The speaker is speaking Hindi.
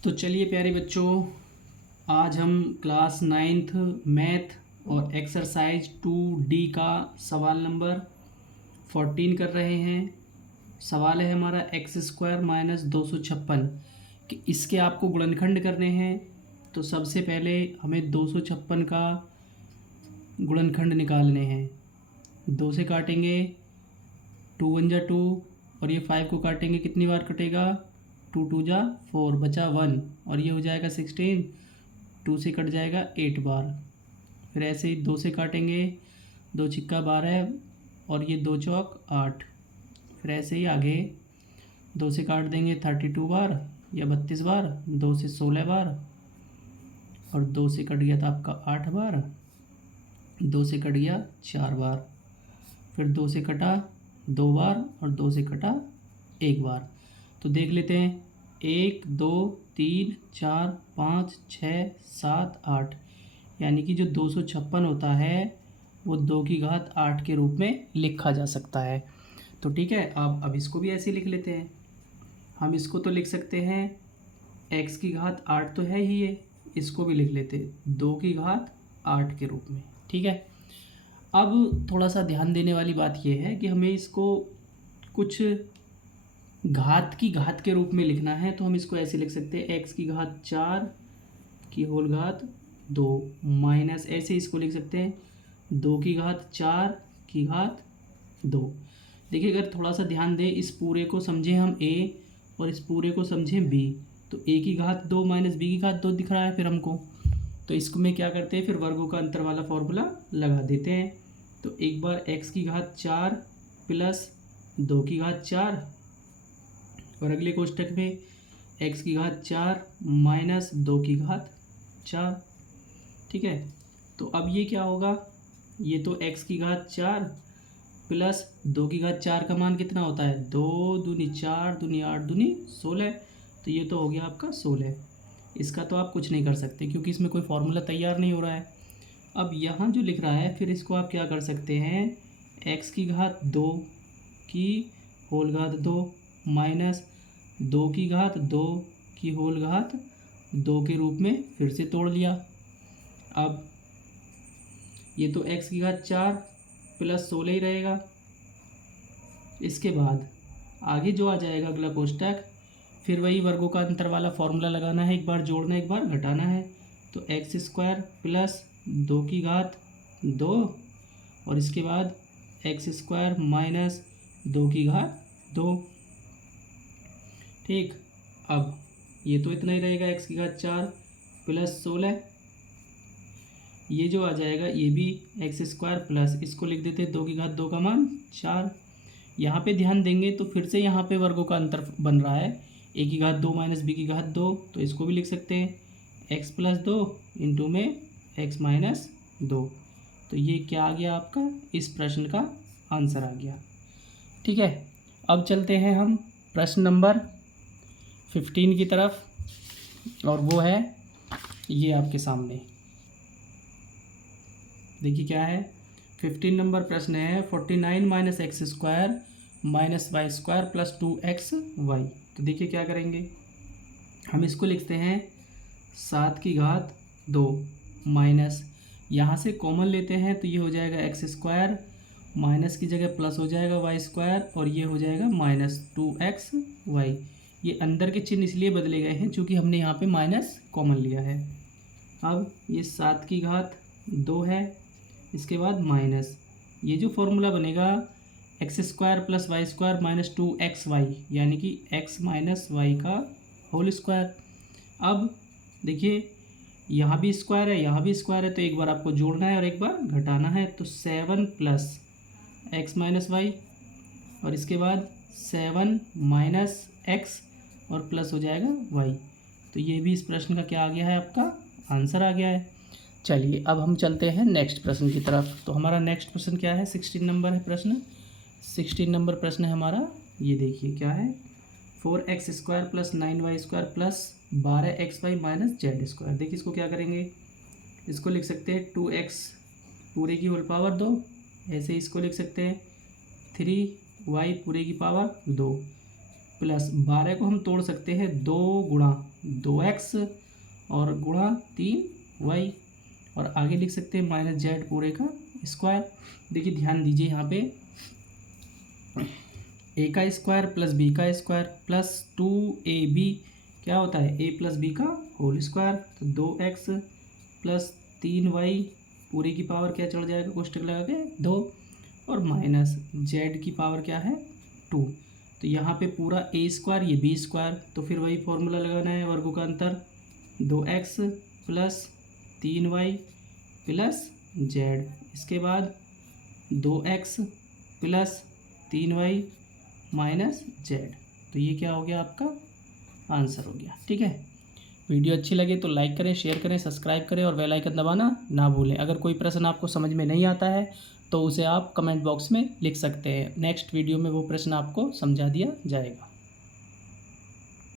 तो चलिए प्यारे बच्चों, आज हम क्लास नाइन्थ मैथ और एक्सरसाइज 2D का सवाल नंबर 14 कर रहे हैं। सवाल है हमारा x² माइनस 256 कि इसके आपको गुणनखंड करने हैं। तो सबसे पहले हमें 256 का गुणनखंड निकालने हैं। 2 से काटेंगे, 2 1 जा 2 और ये 5 को काटेंगे, कितनी बार कटेगा, 2 2 जा 4, बचा 1 और ये हो जाएगा 16, 2 से कट जाएगा 8 बार। फिर ऐसे ही 2 से काटेंगे, 2 छिक्का 12 और ये 2 चौक 8। फिर ऐसे ही आगे 2 से काट देंगे 32 बार या 32 बार, 2 से 16 बार और 2 से कट गया था आपका 8 बार, 2 से कट गया 4 बार। फिर 2 से कटा 2 बार और 2 से कटा 1 बार। तो देख लेते हैं, 1 2 3 4 5 6 7 8, यानी कि जो 256 होता है वो 2 की घात 8 के रूप में लिखा जा सकता है। तो ठीक है, आप अब इसको भी ऐसे लिख लेते हैं। हम इसको तो लिख सकते हैं, x की घात 8 तो है ही, ये इसको भी लिख लेते हैं 2 की घात 8 के रूप में। ठीक है, अब थोड़ा सा ध्यान देने वाली बात यह है कि हमें इसको कुछ घात की घात के रूप में लिखना है। तो हम इसको ऐसे लिख सकते हैं, x की घात 4 की होल घात 2 माइनस, ऐसे इसको लिख सकते हैं 2 की घात 4 की घात 2। देखिए, अगर थोड़ा सा ध्यान दें, इस पूरे को समझें हम a और इस पूरे को समझें b, तो a की घात 2 माइनस b की घात 2 दिख रहा है फिर हमको। तो इसको में क्या करते हैं, फिर वर्गों का अंतर वाला फॉर्मूला लगा देते हैं। तो एक बार x की घात 4 प्लस 2 की घात 4 और अगले कोष्टक में x की घात 4 माइनस 2 की घात 4। ठीक है, तो अब ये क्या होगा, ये तो x की घात 4 प्लस 2 की घात 4 का मान कितना होता है, 2 दूनी 4 दूनी 8 दूनी 16। तो ये तो हो गया आपका 16। इसका तो आप कुछ नहीं कर सकते क्योंकि इसमें कोई फार्मूला तैयार नहीं हो रहा है। अब यहाँ जो लिख रहा है, फिर इसको आप क्या कर सकते हैं, x की घात 2 की होल घात 2 माइनस 2 की घात 2 की होल घात 2 के रूप में फिर से तोड़ लिया। अब ये तो x की घात 4 प्लस 16 ही रहेगा। इसके बाद आगे जो आ जाएगा अगला कोष्टक, फिर वही वर्गों का अंतर वाला फॉर्मूला लगाना है, एक बार जोड़ना एक बार घटाना है। तो x² प्लस 2 की घात 2 और इसके बाद x² माइनस 2 की घात 2। ठीक, अब ये तो इतना ही रहेगा, x की घात 4 प्लस 16, ये जो आ जाएगा ये भी x² प्लस, इसको लिख देते हैं 2 की घात 2 का मान 4। यहाँ पे ध्यान देंगे तो फिर से यहाँ पे वर्गों का अंतर बन रहा है, a की घात 2 माइनस b की घात 2, तो इसको भी लिख सकते हैं x प्लस 2 इंटू में x माइनस 2। तो ये क्या आ गया आपका, इस प्रश्न का आंसर आ गया। ठीक है, अब चलते हैं हम प्रश्न नंबर 15 की तरफ, और वो है ये आपके सामने। देखिए क्या है, 15 नंबर प्रश्न है, 49 minus x² minus y² plus 2xy। तो देखिए क्या करेंगे, हम इसको लिखते हैं 7 की घात 2 माइनस, यहाँ से कॉमन लेते हैं तो ये हो जाएगा x², माइनस की जगह प्लस हो जाएगा y² और ये हो जाएगा माइनस 2xy। ये अंदर के चिन्ह इसलिए बदले गए हैं क्योंकि हमने यहाँ पे माइनस कॉमन लिया है। अब ये 7 की घात 2 है, इसके बाद माइनस, ये जो फॉर्मूला बनेगा x² plus y² minus 2xy, यानी कि x माइनस वाई का होल स्क्वायर। अब देखिए यहाँ भी स्क्वायर है यहाँ भी स्क्वायर है, तो एक बार आपको जोड़ना है और एक बार घटाना है। तो 7 प्लस x माइनस वाई और इसके बाद 7 माइनस x और प्लस हो जाएगा y। तो ये भी इस प्रश्न का क्या आ गया है, आपका आंसर आ गया है। चलिए अब हम चलते हैं नेक्स्ट प्रश्न की तरफ। तो हमारा नेक्स्ट प्रश्न क्या है, 16 नंबर है प्रश्न। 16 नंबर प्रश्न है हमारा, ये देखिए क्या है, 4x² plus 9y² plus 12xy minus z²। देखिए इसको क्या करेंगे, इसको लिख सकते हैं 2x पूरे की होल पावर 2, ऐसे इसको लिख सकते हैं 3y पूरे की पावर 2। प्लस 12 को हम तोड़ सकते हैं 2 गुणा 2x और गुणा 3y, और आगे लिख सकते हैं माइनस जेड पूरे का स्क्वायर। देखिए ध्यान दीजिए यहाँ पे a का स्क्वायर प्लस b का स्क्वायर प्लस 2ab क्या होता है a प्लस b का होल स्क्वायर, तो 2x प्लस 3y पूरी की पावर क्या चढ़ जाएगा कोष्टक लगा के 2, और माइनस z की पावर क्या है 2। तो यहाँ पे पूरा a स्क्वायर ये b स्क्वायर, तो फिर वही फॉर्मूला लगाना है वर्गों का अंतर, 2x plus 3y plus z, इसके बाद 2x plus 3y minus Z. तो ये क्या हो गया आपका आंसर हो गया। ठीक है, वीडियो अच्छी लगे तो लाइक करें, शेयर करें, सब्सक्राइब करें और बेल आइकन दबाना ना भूलें। अगर कोई प्रश्न आपको समझ में नहीं आता है तो उसे आप कमेंट बॉक्स में लिख सकते हैं, नेक्स्ट वीडियो में वो प्रश्न आपको समझा दिया जाएगा।